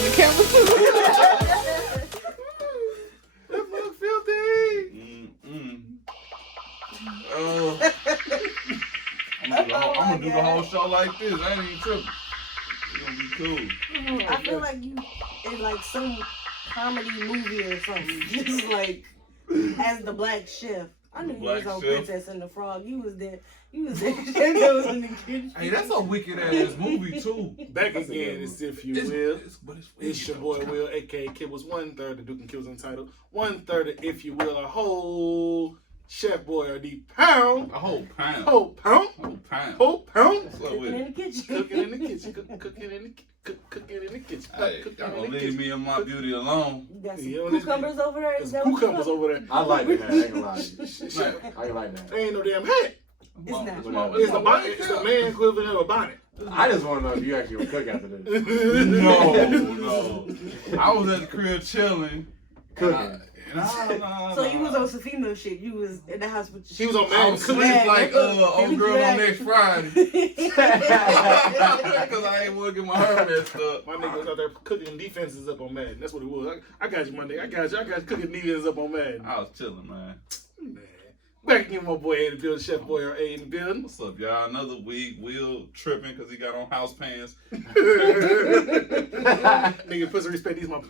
in the camera too. That fuck filthy. I'm gonna do the whole show like this. I ain't even tripping. It's gonna be cool. I feel like you in like some comedy movie or something. Just like as the black chef. I knew you was on Princess and the Frog. You was there. You was there. Those in the kitchen. Hey, that's a wicked ass movie too. Back again, it's If You Will. It's your boy Will, aka Kid was 1/3 of Duke and Kills Untitled. 1/3 of If You Will, a whole Chef Boyardee pound. A whole pound. Whole pound. Whole pound. Whole pound. What's up Cooking with in it? the kitchen. Cooking in the kitchen. Cooking in the cooking in the kitchen. Hey, Cooking y'all in gonna the leave kitchen. me and my beauty alone. You got some Yeah, cucumbers over there? There's cucumbers over there. I like that. I ain't gonna lie to you. Shit. I ain't like that. Ain't no damn hat. It's not. It's the bonnet. It's the man equivalent of a bonnet. I just want to know if you actually gonna cook after this. No. I was at the crib chilling. Cooking. So you was on some female shit. You was in the house with your She was on I man was cooking. sleep like old girl on next Friday. Because I ain't working my hair messed up. My nigga was out there cooking defenses up on Madden. That's what it was. I got you, my nigga. I got you cooking defenses up on Madden. I was chilling, man. Man. Back again, my boy A in the building, Chef Boy A in the building. What's up, y'all? Another week. Will tripping because he got on house pants. Nigga, put some respect. These my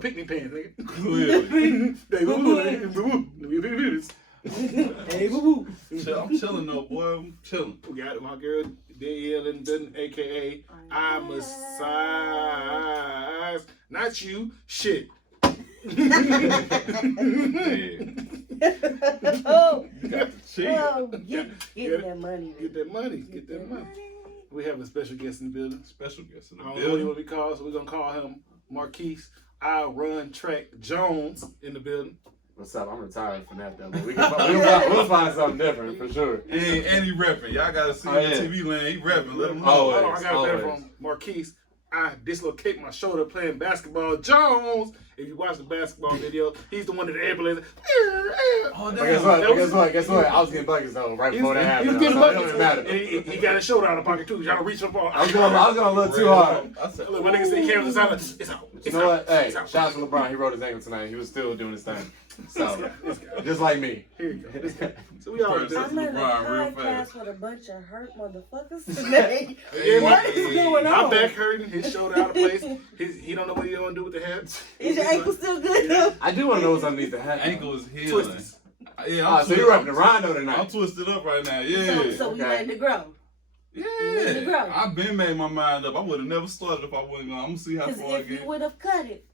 picnic pants, nigga. Clearly. Hey, boo-boo, boo-boo. Hey, boo-boo. I'm chilling though, boy. I'm chilling. We got my girl Danielle in the building, a.k.a. I'm a size. Not you. Shit. Oh, You got the cheat. oh, get that money. Get that money. Get that money. We have a special guest in the building. Special guest in I the don't know what he building. want to be called, so we're going to call him Marquis I Run Track Jones in the building. What's up? I'm retired from that though. But we'll find something different for sure. And he repping. Y'all gotta see Oh, him yeah. on TV land. He repping. Let him know. Always. Hold on, I got a better always. from Marquis. I dislocate my shoulder playing basketball. Jones, if you watch the basketball video, he's the one that the ambulance. Oh, But guess what? I was getting buckets though right before that happened. He was getting So it buckets. don't matter. And he got his shoulder out of pocket too. Trying to reach for the ball. I was going a little too hard. I said, Look, my nigga said he came to the side. It's out. You It's know out. what? Hey, It's out. shout out to LeBron. He wrote his ankle tonight. He was still doing his thing. So, just like me. Here you go. This guy. So we all First, did. I'm in a LeBron real podcast fast. with a bunch of hurt motherfuckers today. Hey, What is going My on? back hurting. His shoulder out of place. He don't know what he gonna do with the head. Is your ankle still good though? I do want to know what's underneath the hat. Ankle is healing. Twisted. Yeah, Oh, so you're rapping the Rondo tonight. I'm twisted up right now. Yeah. So we Okay. letting it grow. letting it grow. Yeah. I've been made my mind up. I would have never started if I wasn't going. I'm gonna see how Because far I if you get. would have cut it,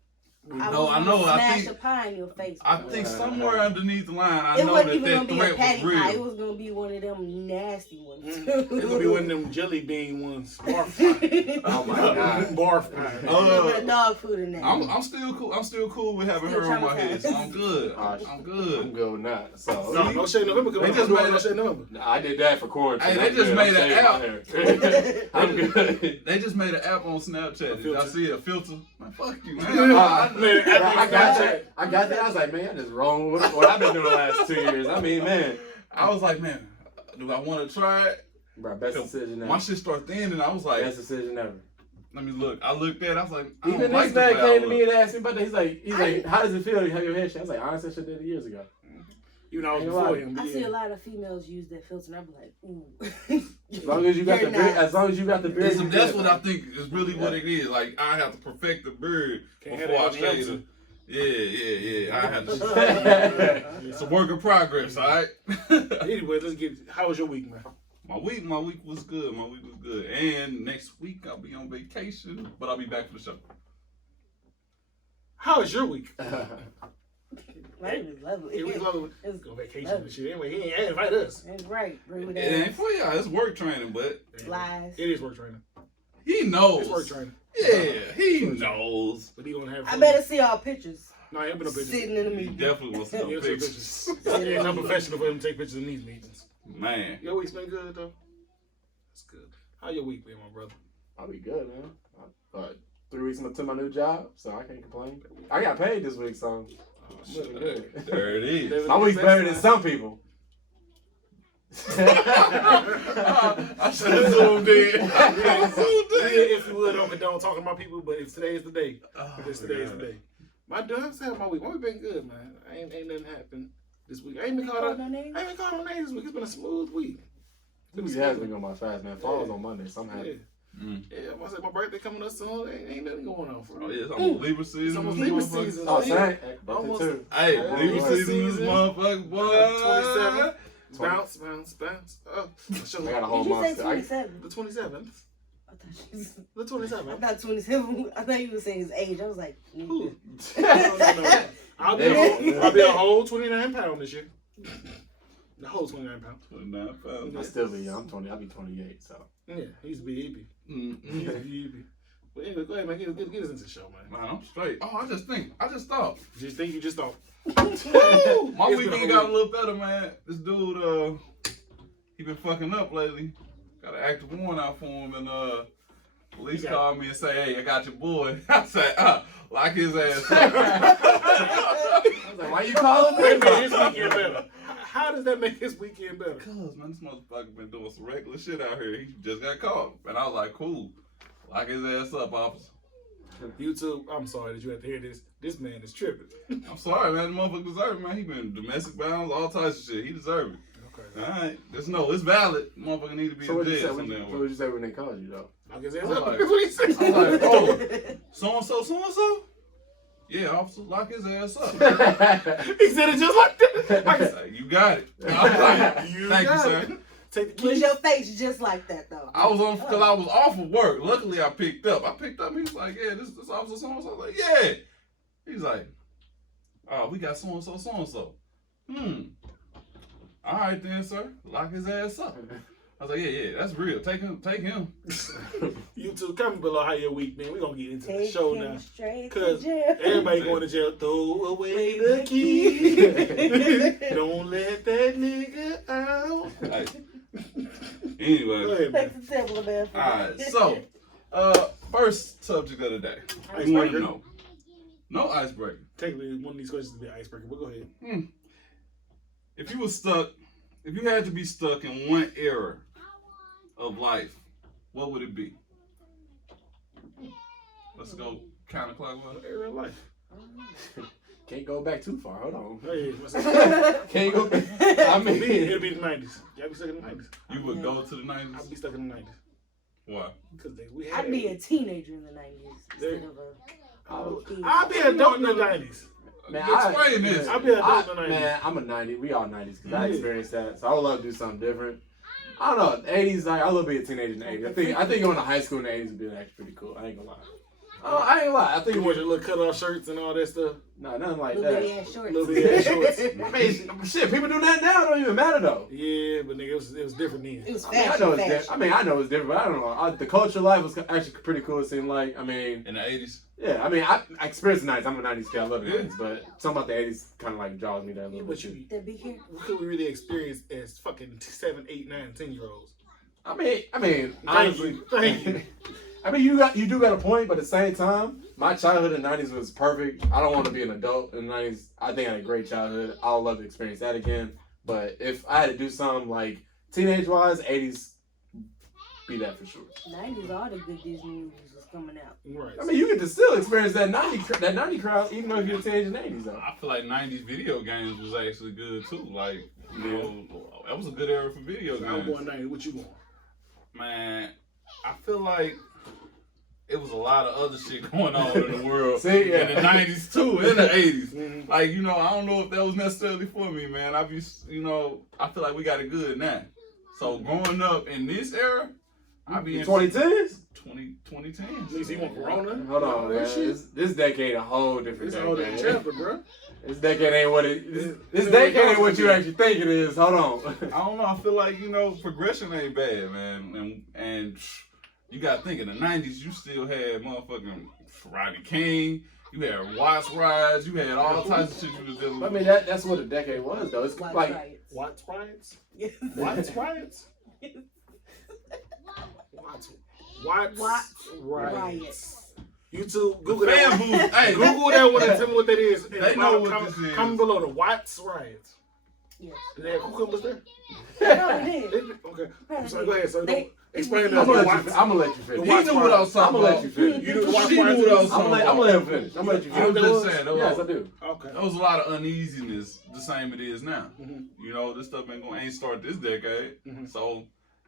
No, I know. I smash think. a pie in your face. I think somewhere underneath the line, I it know wasn't that even that gonna be a threat patty was pie. It real. was gonna be one of them nasty ones. It's gonna be one of them jelly bean ones. Barf pie. Oh my God. Barf pie. A little bit of dog food in there. I'm still cool. I'm still cool with having Still her on my head. So traumatized. I'm good. Oh, I'm I'm good. good with that. So, No shade November. They Because just I'm made doing no it- shade November. I did that for quarantine. Hey, they I'm just good. made I'm an shaving app. my hair. I'm good. They just made an app on Snapchat. Did y'all filter. see it? A filter? Man, fuck you, man. Man, I got that. I I was like, man, I just wrong with what I've been doing the last 2 years. I mean, man. I was like, man, do I want to try it? Bro, best decision ever. My shit started thinning. I was like, Best decision ever. let me look. I looked at it. I was like, I don't Even like this the man way I came to me look. and asked me about that. He's like, how does it feel to have your head shot? I was like, honestly, I should have did it years ago. You know, I was Ain't before right. him. I but see yeah. a lot of females use that filter, and I'm like, ooh. As long as you got the You're beard, not. as long as you got the beard. Listen, you that's good. what I think is really what it is. Like, I have to perfect the beard Can't have before I that shave on it. Yeah. I have to. the It's a work in progress, all right? Anyway, let's get. How was your week, man? My week was good. And next week I'll be on vacation, but I'll be back for the show. How was your week? Mine was lovely. It was lovely. It was Go vacation and shit. Anyway, he ain't invite us. It's right. Bring It it ain't down. for y'all. It's work training, but Lies. It is work training. he knows. It's work training. Yeah, he knows. But he gonna have. I better see all pictures. No, I ain't been no pictures. Sitting in the He meeting. definitely wants to He know ain't seen pictures. pictures. It's unprofessional for him to take pictures in these meetings. Man. Your week's been good though. That's good. How your week been, my brother? I'll be good, man. 3 weeks into my new job, so I can't complain. I got paid this week, so Oh, I'm looking good. There it is. My week's better than some people. I should have zoomed in. If you would, don't condone talking about people, but if today is the day, today is the day. My dude, I'm saying my week been good, man. Ain't nothing happened this week. I ain't been caught on names this week. It's been a smooth week. It has been going by fast, man. Fall was on Monday, so I'm happy. Yeah, I said my birthday coming up soon. Ain't nothing going on for me. Oh yeah, it's almost Libra season. It's almost Libra season. Oh, same. Almost. Hey, Libra season, this motherfucker, boy. 27. Bounce. Oh, I got a whole Did you say month. 27? The 27th. The 27th. I thought 27. I thought you were saying his age. I was like, no. I'll be a whole 29 pounds this year. The whole 29 pounds. 29 pounds. I still be young. I'm 20. I'll be 28. So. Yeah, he's baby. He's baby. But anyway, go ahead, man. Get us into the show, man. Man, I'm straight. Oh, I just thought. You just thought. My weekend got a little better, man. This dude, he been fucking up lately. Got an active warrant out for him, and police called me and say, "Hey, I got your boy." I said, "Lock his ass up." I was like, "Why you calling me?" His weekend better. How does that make his weekend better? Cause man, this motherfucker been doing some regular shit out here. He just got caught, and I was like, "Cool, lock his ass up, officer." YouTube, I'm sorry that you have to hear this. This man is tripping. I'm sorry, man. The motherfucker deserve it, man. He been domestic violence, all types of shit. He deserve it. Okay. All right. It's valid. Motherfucker need to be in jail. So what you say when they called you, though? I guess that's like, what he said. I was like, "Oh, so-and-so? Yeah, officer, lock his ass up." He said it just like that. I was like, "You got it." I was like, "Thank you, sir." Take the was keys. your face just like that, though? I was on because I was off of work. Luckily, I picked up. He was like, "Yeah, this officer so-and-so." I was like, "Yeah." He's like, "Oh, we got so-and-so. All right then, sir. Lock his ass up." I was like, yeah, that's real. Take him. YouTube, comment below how your week, man. We're going to get into the show now. Straight Because to jail. everybody going to jail. Throw away the key. Don't let that nigga out. Anyway. Go ahead, man. Take the table, man. All right, so, first subject of the day. We want to know. No icebreaker. Technically, one of these questions is the icebreaker, but go ahead. If you had to be stuck in one era of life, what would it be? Let's go counterclockwise. Era of life. Can't go back too far. Hold on. Hey, what's up? Can't go back. I mean, it'll be the 90s. Y'all be stuck in the 90s. You would go to the 90s? I'd be stuck in the 90s. Why? Because we had. I'd be a teenager in the 90s instead of a. I'd be an adult in the 90s. Man, explain this. I'd be an adult in the 90s. Man, I'm a 90s. We all 90s because I experienced that. So I would love to do something different. I don't know. The 80s, like, I love being a teenager in the 80s. I think going to high school in the 80s would be actually pretty cool. I ain't gonna lie. Oh, I ain't gonna lie. I think you wear your little cut-off shirts and all that stuff. No, nothing like Little that. bitty ass shorts. Little bitty ass shorts. I mean, shit, people do that now. It don't even matter though. Yeah, but nigga, it was different then. It was I know it's different. I know it's different, but I don't know. The culture life was actually pretty cool. It seemed like. I mean, in the 80s. Yeah, I mean, I experienced the 90s. I'm a 90s kid. I love the 90s, but something about the 80s kind of like draws me there a little bit. What could we really experience as fucking 7, 8, 9, 10-year-olds? I mean, honestly, thank you. I mean, you do got a point, but at the same time, my childhood in the 90s was perfect. I don't want to be an adult in the 90s. I think I had a great childhood. I would love to experience that again. But if I had to do something like teenage-wise, 80s be that for sure. 90s, all the good Disney movies was coming out. Right. I mean, you get to still experience that 90 crowd, even though you're a teenager in the 80s, though. I feel like 90s video games was actually good, too. Like, you know, that was a good era for video games. I'm going 90. What you want? Man, I feel like it was a lot of other shit going on in the world See, yeah. in the 90s too, in the 80s. Mm-hmm. Like, you know, I don't know if that was necessarily for me, man. I feel like we got it good now. So growing up in this era, I be in 2010s? 2010s. At least you want Corona? Hold on, man. This decade a whole different It's a decade. whole different chapter, bro. This decade ain't what it. This decade ain't what you actually think it is. Hold on. I don't know. I feel like, you know, progression ain't bad, man. And you got to think, in the 90s, you still had motherfucking Rodney King. You had Watts riots. You had all types of shit you was dealing with. I mean, that's what a decade was, though. It's Watts like riots. Watts riots? Yes. Watts riots? Watts riots. YouTube, Google that one. Hey, Google that one and tell me what that is. They know what this is. Comment below the Watts riots. Yes. Did they have cucumbers there? No, they did. Okay. So go ahead. So They- explain I'm that. gonna let you finish. He knew what I was I'm talking gonna let about. you finish. You do watch She knew what I was I'm talking gonna about. let him finish. I'm gonna let you You finish. I'm just saying, Yes, I do. Okay. there was a lot of uneasiness, the same it is now. Mm-hmm. You know, this stuff ain't start this decade. Mhm. So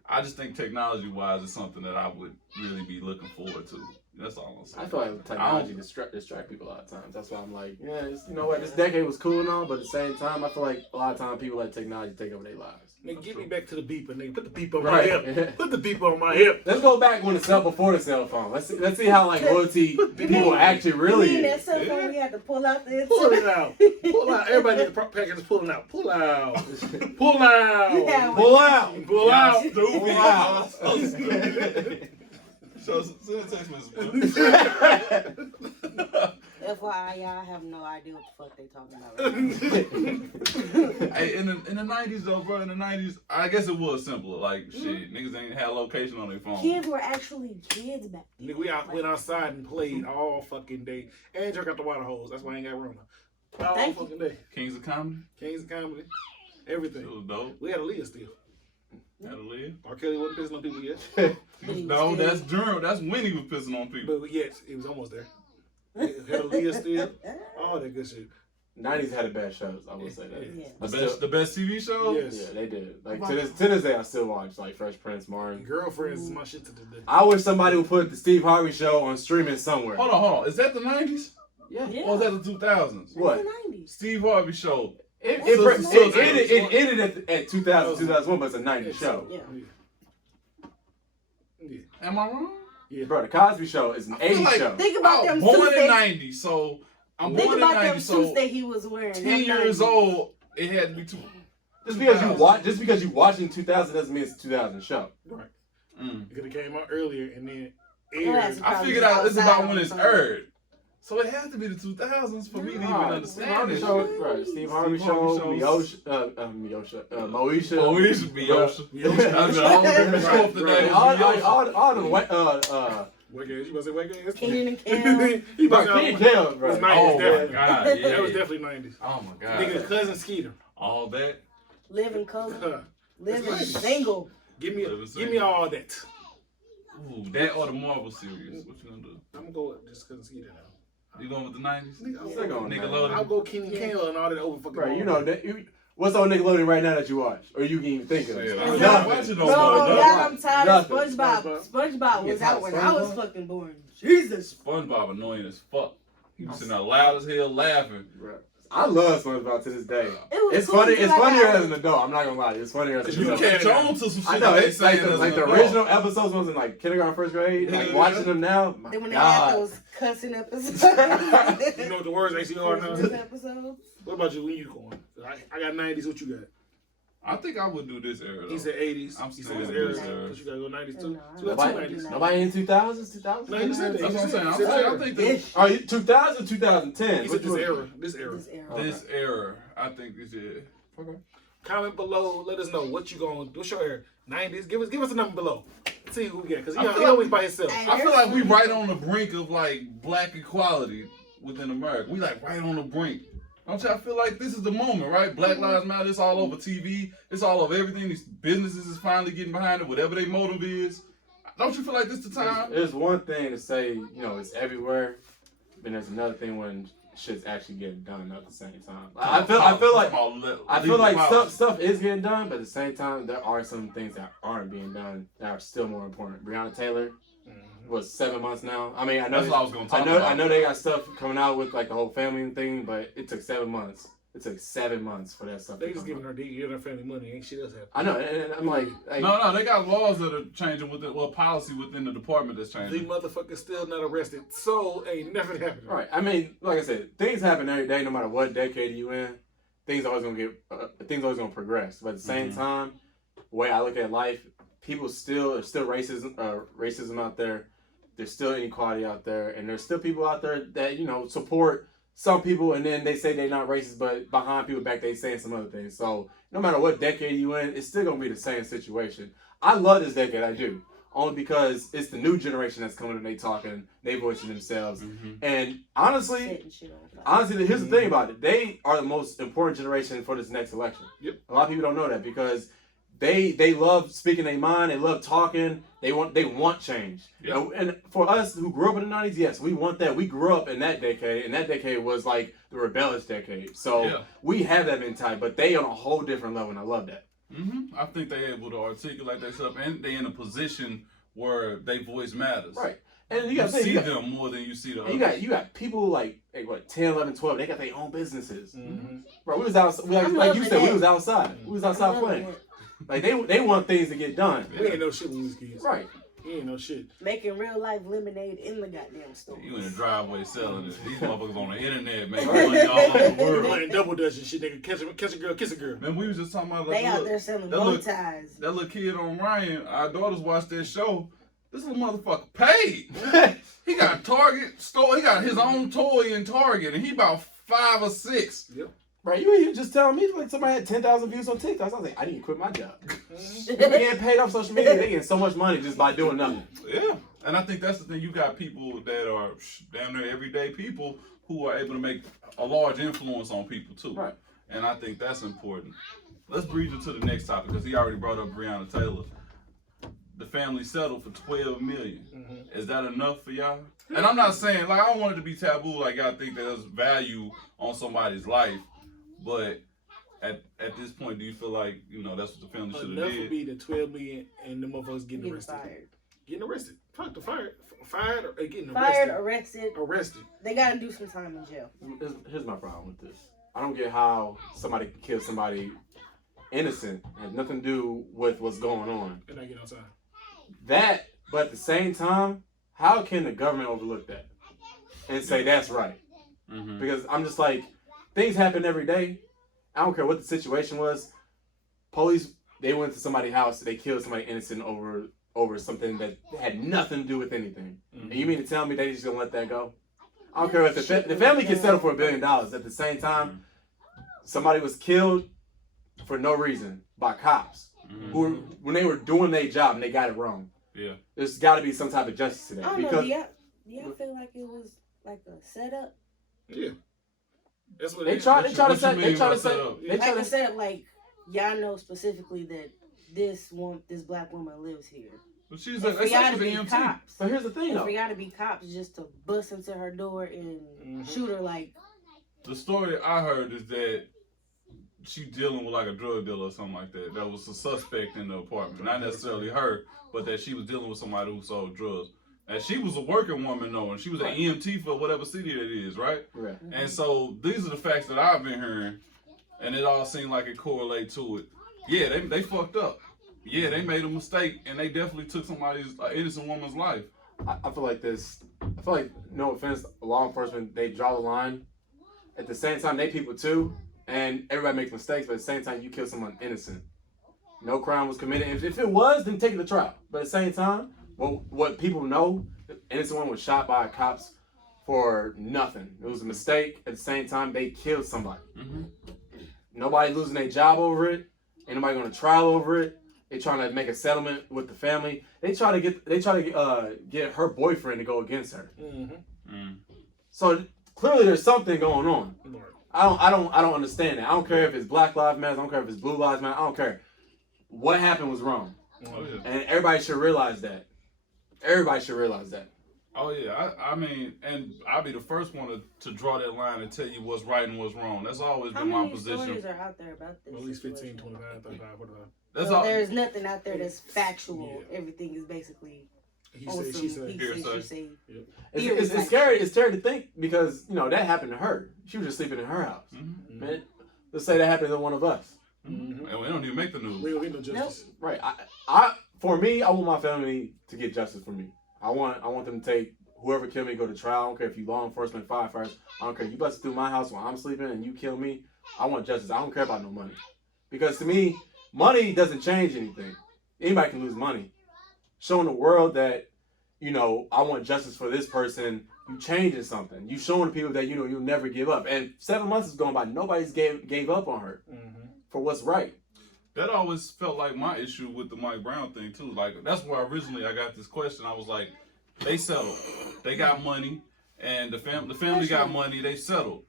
I just think technology-wise, it's something that I would really be looking forward to. That's all I'm saying. I feel like technology distract people a lot of times. That's why I'm like, yeah, you know what? This decade was cool and all, but at the same time, I feel like a lot of times people let technology take over their lives. Nigga, get me back to the beeper, nigga. Put the beeper on my Right. hip. Put the beeper on my hip. Let's go back when before the cell phone. Let's see how like loyalty people actually You really mean that is. cell phone we had to pull out the Pull it out. Pull out. Everybody in the package is pulling out. Pull out. Pull out. Yeah. Pull out. Pull out. Stupid. Pull out. So stupid. So send a text message. FYI, y'all have no idea what the fuck they talking about. Right Hey, in the 90s though, bro, in the 90s, I guess it was simpler. Like, shit, niggas ain't had location on their phone. Kids were actually kids back then. Nigga, we went outside and played all fucking day. And jerk out the water hose. That's why I ain't got Rona. All Thank you. fucking day. Kings of Comedy, Kings of Comedy. it Everything. was dope. We had a Leah still. Had to live. R. Kelly wasn't pissing on people yet. No, that's when he was pissing on people. But yes, it was almost there. Had a Leah still. All that good shit. 90s had a bad shows, I will say that. Yeah. I The best TV show? Yes. Yeah, they did. Like to this day, I still watch like Fresh Prince, Martin. Girlfriends is my shit to today. I wish somebody would put the Steve Harvey Show on streaming somewhere. Hold on. Is that the 90s? Yeah. Yeah. Or was that the 2000s? What? The 90s. Steve Harvey Show. It So- ended at 2000, 2001, but it's a 90s show. Yeah. Yeah. Am I wrong? Yeah. Bro, the Cosby Show is an I feel 80s like- show. Think about them Born suits in that, 90, so I'm think born in about them 90, suits so that he was wearing. 10 Them years 90s. old, it had to be two. Just because you watch in 2000 doesn't mean it's a 2000 show. Right. Mm. It could have came out earlier and then Your ass aired. is I probably figured out it's outside about when or it's something. aired. So it has to be the 2000s for me to even Steve understand Harvey this Show, shit. right? Steve Harvey Steve Harvey Show, shows. Moesha, Moesha, Beyonce. Yeah. I know, all the different show up to Right. that. all the White guys. You about to say white guys? Keenan and Kel. He about Right, to Kid Kale, It was right. 90s, Oh my definitely. god, That was yeah. definitely 90s. Oh my god. Nigga, cousin Skeeter. All that. Living color. Living That's 90s. single. Give me Living give me single. all that. Ooh, that or the Marvel series. What you gonna do? I'm gonna go with just cousin Skeeter now. You going with the 90s? Nigga, They're going Nickelodeon. I'll go Kenny Yeah. Kale and all that over fucking. Right, you know that. What's on Nickelodeon right now that you watch, or you can even think of? Shit, I'm not not watching no Bro, more. God, I'm tired of Nothing. SpongeBob. SpongeBob was You out when tired I of was SpongeBob? fucking born. Jesus. SpongeBob annoying as fuck. He was sitting there loud as hell laughing. Right. I love SpongeBob to this day. It was It's cool funny. till It's I funnier got as an adult. I'm not gonna lie. It's funnier as an You adult. catch on to some shit I know that they it's like saying as the an adult. original episodes was in like kindergarten, first grade. Like Yeah. watching them now. My Then when they God. had those cussing episodes. You know what the words actually are now? Christmas episodes. What about you? When you going? I got 90s. What you got? I think I would do this era though. He said 80s. I'm He still said his gonna era. do this era. But you gotta go 90s too. No, So we got two Nobody, 90s. nobody in 2000s, 2000s. No, you said that. That's what I'm saying. He said I this think era. that Are you 2000, 2010? He said this era. This era. This era. Okay. this era, I think this is. Okay. Comment below. Let us know what you going. What's your era? 90s. Give us a number below. See who we got. Cause I feel he like always by himself. Hey, I feel like we right on the brink of like black equality within America. We like right on the brink. Don't y'all feel like this is the moment, right? Black Lives Matter, it's all over TV. It's all over everything. These businesses is finally getting behind it, whatever their motive is. Don't you feel like this the time? There's one thing to say, it's everywhere. Then there's another thing when shit's actually getting done at the same time. I feel like stuff is getting done, but at the same time, there are some things that aren't being done that are still more important. Breonna Taylor was 7 months now. I mean, I know That's what I was gonna talk about. I know they got stuff coming out with like the whole family thing, but it took 7 months. It took 7 months for that stuff. They to just come giving out. her family money. Ain't shit else happening. I know, and I'm like No, they got laws that are changing policy within the department that's The changing. motherfucker still not arrested. So ain't nothing happening. right. I mean, like I said, things happen every day, no matter what decade you in. Things always gonna progress. But at the same time, the way I look at life, there's still racism out there. There's still inequality out there, and there's still people out there that support some people, and then they say they're not racist, but behind people back they saying some other things. So no matter what decade you in, it's still gonna be the same situation. I love this decade, I do. only because it's the new generation that's coming and they talking, they voicing themselves. And honestly, here's the thing about it. They are the most important generation for this next election. Yep. A lot of people don't know that because they love speaking their mind, they love talking, they want change. Yep. And for us who grew up in the 90s, yes, we want that. We grew up in that decade, and that decade was like the rebellious decade. So we have that mentality, but they on a whole different level, and I love that. I think they're able to articulate themselves, and they're in a position where their voice matters. Right. And you see them more than you see the others. You got people like 10, 11, 12, they got their own businesses. Bro, we was outside, like you said, we was outside. We was outside playing. Like they want things to get done. We ain't no shit when we was kids. Right. We ain't no shit. Making real life lemonade in the goddamn store. You in the driveway selling it. These motherfuckers on the internet making money all over the world. Playing double dutch and shit. They can catch a girl, kiss a girl. Man, we was just talking about they out there selling bow ties. That little kid on Ryan, our daughters watched that show. This little motherfucker paid. He got a Target store. He got his own toy in Target, and he about 5 or 6. Yep. Right, you were just telling me like somebody had 10,000 views on TikTok. I was like, I need to quit my job. They getting paid off social media. They getting so much money just by doing nothing. Yeah, and I think that's the thing. You got people that are damn near everyday people who are able to make a large influence on people too. Right. And I think that's important. Let's breeze into the next topic because he already brought up Breonna Taylor. The family settled for $12 million. Is that enough for y'all? And I'm not saying like I don't want it to be taboo. Like y'all think there's value on somebody's life. But at this point, do you feel like, that's what the family should have did? Enough would be the $12 million and the motherfuckers getting arrested. Getting arrested. Fuck the fired or getting arrested. Fired, arrested. Arrested. They gotta do some time in jail. Here's my problem with this. I don't get how somebody can kill somebody innocent, has nothing to do with what's going on. And I get outside. That, but at the same time, how can the government overlook that and say that's right? Because I'm just like, things happen every day. I don't care what the situation was. Police, they went to somebody's house, they killed somebody innocent over something that had nothing to do with anything. And you mean to tell me they just gonna let that go? I don't care if the family can settle for $1 billion. At the same time, somebody was killed for no reason by cops who, when they were doing their job and they got it wrong. Yeah, there's got to be some type of justice to that. I don't know. Do y'all feel like it was like a setup? Yeah. That's what they try to set up. Like y'all know specifically that this black woman lives here. But she's like, that's actually the EMT. Cops. So here's the thing, though. For y'all to be cops just to bust into her door and shoot her, like. The story I heard is that she dealing with like a drug dealer or something like that. That was a suspect in the apartment. Not necessarily her, but that she was dealing with somebody who sold drugs. And she was a working woman, though, and she was an EMT for whatever city that is, right? Right. And so these are the facts that I've been hearing, and it all seemed like it correlate to it. Yeah, they fucked up. Yeah, they made a mistake, and they definitely took somebody's innocent woman's life. I feel like this. I feel like, no offense, law enforcement, they draw the line. At the same time, they people too, and everybody makes mistakes, but at the same time, you kill someone innocent. No crime was committed. If it was, then take it to trial. But at the same time, what people know, the innocent one was shot by cops for nothing. It was a mistake. At the same time, they killed somebody. Nobody losing their job over it. Ain't nobody going to trial over it. They trying to make a settlement with the family. They try to get her boyfriend to go against her. So clearly, there's something going on. I don't understand that. I don't care if it's Black Lives Matter. I don't care if it's Blue Lives Matter. I don't care. What happened was wrong, and everybody should realize that. Everybody should realize that. Oh yeah, I mean, and I'll be the first one to draw that line and tell you what's right and what's wrong. That's always been my position. How many stories are out there about this? At least 15, 25, 35, whatever. That's so all. There's nothing out there that's factual. Yeah. Everything is basically. He said, she said. Yep. It's scary. It's scary to think because that happened to her. She was just sleeping in her house. Man, let's say that happened to one of us. And we don't even make the news. We don't get no justice. Right. For me, I want my family to get justice for me. I want them to take whoever killed me, go to trial. I don't care if you law enforcement, firefighters. I don't care. You busted through my house while I'm sleeping and you kill me. I want justice. I don't care about no money. Because to me, money doesn't change anything. Anybody can lose money. Showing the world that, I want justice for this person, you changing something. You showing the people that, you'll never give up. And 7 months is going by. Nobody's gave up on her for what's right. That always felt like my issue with the Mike Brown thing too. Like that's where originally I got this question. I was like, they settled, they got money, and the family got money. They settled.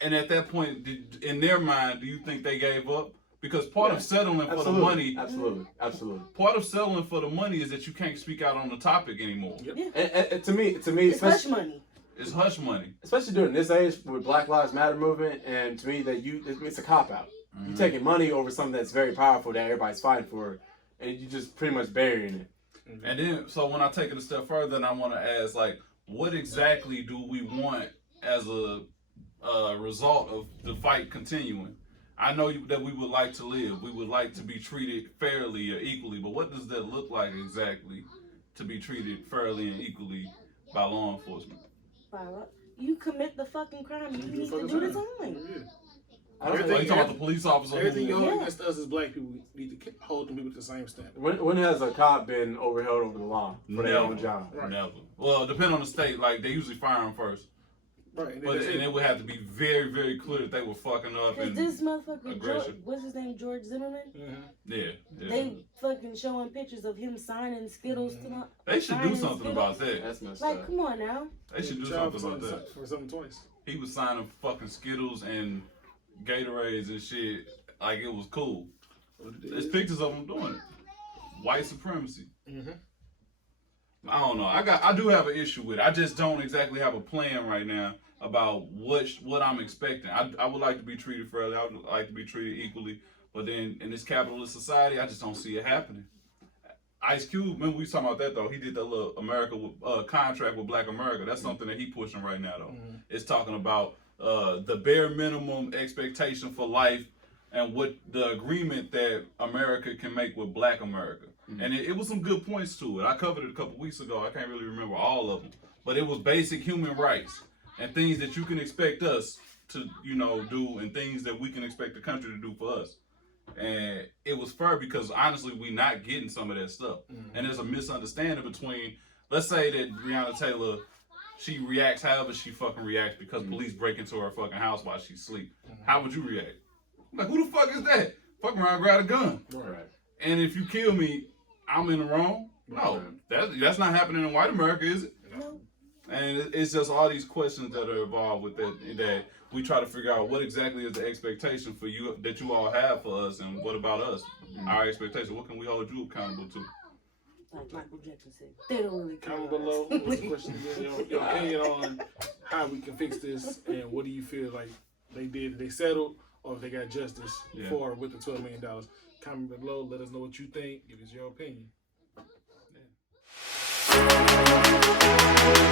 And at that point, in their mind, do you think they gave up? Because part of settling for the money, absolutely. Part of settling for the money is that you can't speak out on the topic anymore. Yep. And to me, it's hush money. It's hush money, especially during this age with Black Lives Matter movement. And to me, it's a cop out. Mm-hmm. You're taking money over something that's very powerful that everybody's fighting for, and you just pretty much burying it. Mm-hmm. And then, so when I take it a step further, then I want to ask, like, what exactly do we want as a result of the fight continuing? I know that we would like to live. We would like to be treated fairly or equally, but what does that look like exactly to be treated fairly and equally by law enforcement? You commit the fucking crime, you need to do the time. You talking about the police officer? Everything against us as black people, we need to hold them people to the same standard. When has a cop been overheld over the law for their own job? Right. Never. Well, depending on the state, like they usually fire them first. Right. And it would have to be very, very clear that they were fucking up. And this motherfucker, George, what's his name, George Zimmerman? Mm-hmm. Yeah. They fucking showing pictures of him signing Skittles to them. They should do something about that. That's messed up. Like, come on now. They should do something about that. For something twice. He was signing fucking Skittles and Gatorades and shit like it was cool. There's pictures of him doing it. White supremacy. Mm-hmm. I don't know. I do have an issue with it. I just don't exactly have a plan right now about what I'm expecting. I would like to be treated fairly. I would like to be treated equally. But then in this capitalist society, I just don't see it happening. Ice Cube, remember we talking about that though? He did that little contract with Black America. That's something that he pushing right now though. Mm-hmm. It's talking about the bare minimum expectation for life and what the agreement that America can make with Black America. Mm-hmm. And it was some good points to it. I covered it a couple weeks ago. I can't really remember all of them. But it was basic human rights and things that you can expect us to, do and things that we can expect the country to do for us. And it was fair because honestly, we not getting some of that stuff. Mm-hmm. And there's a misunderstanding between, let's say that Breonna Taylor, she reacts however she fucking reacts because police break into her fucking house while she's asleep. Mm-hmm. How would you react? Like, who the fuck is that? Fuck around, grab a gun. Right. And if you kill me, I'm in the wrong? No, that's not happening in white America, is it? No. And it's just all these questions that are involved with that we try to figure out what exactly is the expectation for you that you all have for us, and what about us? Mm-hmm. Our expectation. What can we hold you accountable to? Like Michael Jackson said, they don't really care. Comment below. What's the question again? Your opinion on how we can fix this, and what do you feel like they did? They settled, or if they got justice for with the $12 million? Comment below. Let us know what you think. Give us your opinion. Yeah.